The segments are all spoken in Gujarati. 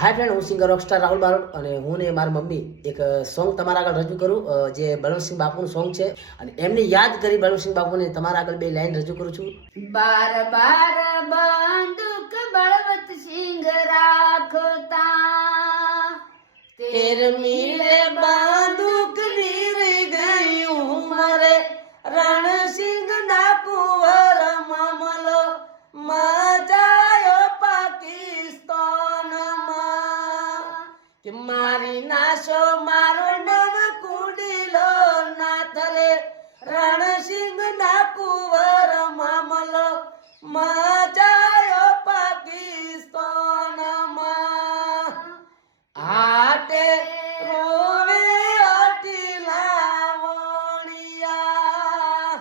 હાય ફ્રેન્ડ, હું સિંગર રોકસ્ટાર રાહુલ બારોટ અને હું ને મારી મમ્મી એક સોંગ તમારા આગળ રજૂ કરું જે બળવંતસિંહ બાપુનું સોંગ છે અને એમને યાદ કરી બળવંતસિંહ બાપુને તમારા આગળ બે લાઈન રજૂ કરું છું. બાર બાર બંદૂક બળવંતસિંહ રાખતા, તેર મીરે બંદૂક નીરી ગઈ ઉમરે, રણસિંહ ના કુંવર મામલો મચાયો પાકિસ્તાનમાં. કે મારી નાશો મારો નવ કુંડીલો નાથ રે, રણસિંહ ના કુંવર મામલો મચાયો પાકિસ્તાનમાં. આટે રોવે અટીલા વણિયા,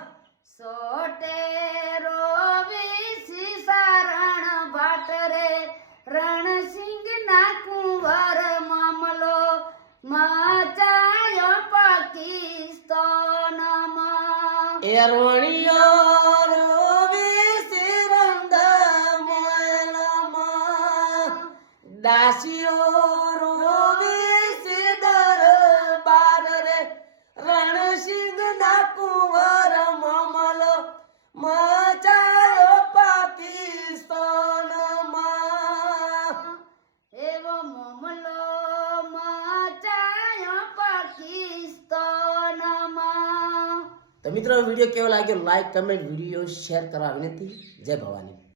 સોટે રોવી સીસારણ ભાટ રે, રણસિંહ ના કુંવર મામલો મચાયો પાકિસ્તાનમાં. એ રોણિયો રોવે સિરંગ મોયલામાં, દાસીઓ રોવે છે દરબાર રે, રણસિંહ ના કુંવર મામલો મચાયો પાકિસ્તાનમાં. એવો મામલો મચાયો પાકિસ્તાનમાં. તો મિત્રો વિડીયો કેવો લાગ્યો લાઈક કમેન્ટ વિડીયો શેર કરવા વિનંતી. જય ભવાની.